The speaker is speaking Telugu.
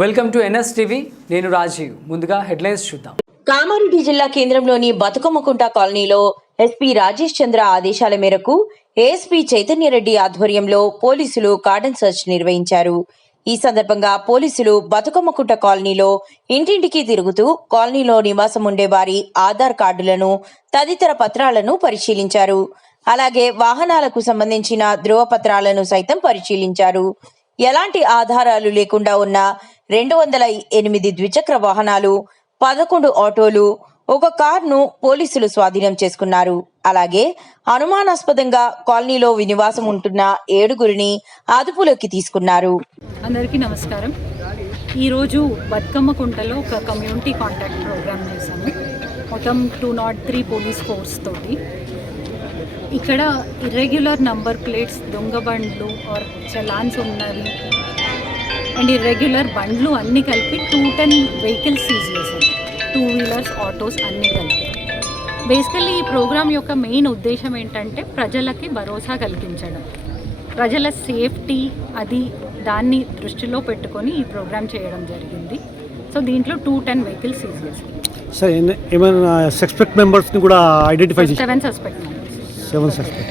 వెల్కమ్ టు ఎన్ఎస్ టీవీ నేను రాజీవ్. ముందుగా హెడ్లైన్స్ చూద్దాం. కామారెడ్డి జిల్లా కేంద్రంలోని బతుకమ్మకుంట కాలనీలో ఎస్పీ రాజేష్ చంద్ర ఆదేశాల మేరకు ఏఎస్పీ చైతన్యరెడ్డి ఆధ్వర్యంలో పోలీసులు కార్డన్ సెర్చ్ నిర్వహించారు. ఈ సందర్భంగా పోలీసులు బతుకమ్మకుంట కాలనీలో ఇంటింటికి తిరుగుతూ కాలనీలో నివాసం ఉండే వారి ఆధార్ కార్డులను తదితర పత్రాలను పరిశీలించారు. అలాగే వాహనాలకు సంబంధించిన ధృవపత్రాలను సైతం పరిశీలించారు. ఎలాంటి ఆధారాలు లేకుండా ఉన్న రెండు వందల ఎనిమిది ద్విచక్ర వాహనాలు పదకొండు ఆటోలు ఒక కార్ను పోలీసులు స్వాధీనం చేసుకున్నారు. అలాగే అనుమానాస్పదంగా కాలనీలో వినివాసం ఉంటున్న ఏడుగురిని అదుపులోకి తీసుకున్నారు. అందరికీ నమస్కారం. ఈరోజు బతుకమ్మ కుంటలో ఒక కమ్యూనిటీ కాంటాక్ట్ ప్రోగ్రామ్ చేశాము. మొత్తం two not three police force తోటి. ఇక్కడ ఇర్రెగ్యులర్ నంబర్ ప్లేట్స్ దొంగ బండ్లు ఆర్ చలాన్స్ ఉన్నవి అండ్ ఇర్రెగ్యులర్ బండ్లు అన్నీ కలిపి టూ టెన్ వెహికల్స్ సీజ్ చేశాం టూ వీలర్స్ ఆటోస్ అన్నీ కలిపి. బేసికల్లీ ఈ ప్రోగ్రామ్ యొక్క మెయిన్ ఉద్దేశం ఏంటంటే ప్రజలకి భరోసా కలిగించడం ప్రజల సేఫ్టీ అది దాన్ని దృష్టిలో పెట్టుకొని ఈ ప్రోగ్రామ్ చేయడం జరిగింది. సో దీంట్లో టూ టెన్ వెహికల్స్ సీజ్ చేశాం సార్ ఎన్ని- ఏమైనా సస్పెక్ట్ మెంబర్స్ని కూడా identify seven suspect seven suspect